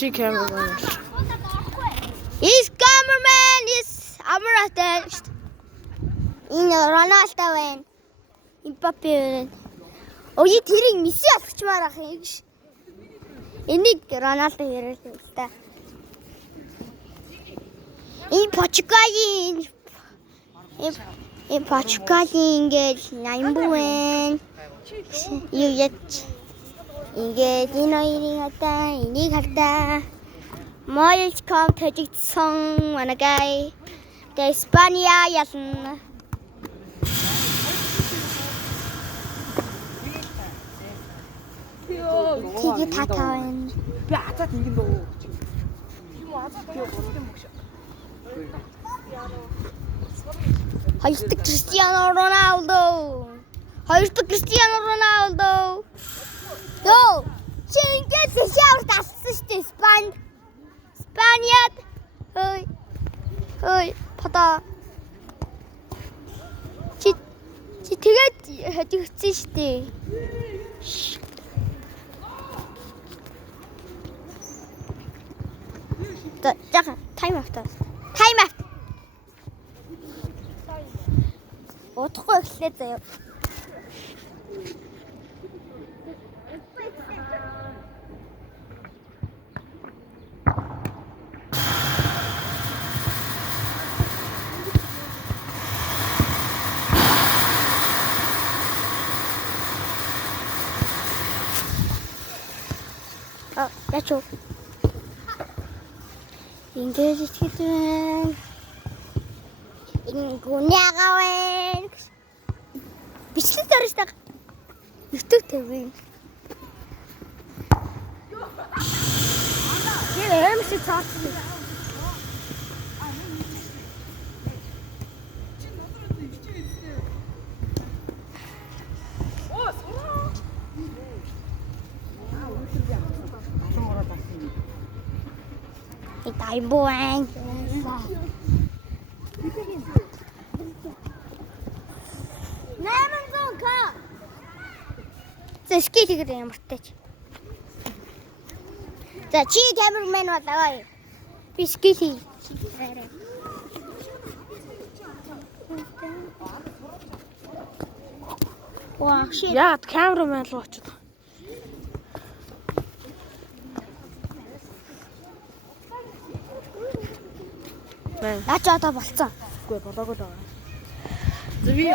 Чи cameraman. Is cameraman is Amratel. Энэ Ronaldo байна. Mbappe байна. Ой тэрийг Месси алгачмаар ах юм ш. Энийг Рональдо ярил л та. Энэ Португалийн ингээд 80 байна. Юу яц. Ингээд энэ хоёрын одоо энийг хардаа. Молчком тэжигдсэн манагай. Тэ Испания ялна. Тэгэ татавэн. Би азаад ингэн дөө. Тийм азаад би бодлоо мөгш. Хоёрт Кристиано Роналдо. Йоо, чи ингээд шавар тассан шүү дээ Испаниад. Хөөе, пата. Чи тэгээд хажигдсан шүү дээ. Жаха, time out. Утахгүй эхлэе заяа. Ячуу. Ингээд итгэдэг. Энэ гүнягавэн. Бичлэг дөрөж таг. YouTube тавь. Яа, эмси цаасан. Дай буэн. Нэмэнзонка. Зэски тэгээд ямар тач. За чи камермен болоо. Би скили. Ваа, Яа, cameraman л очод. Ачаа та болцсон. Үгүй болоогүй даа. Зви.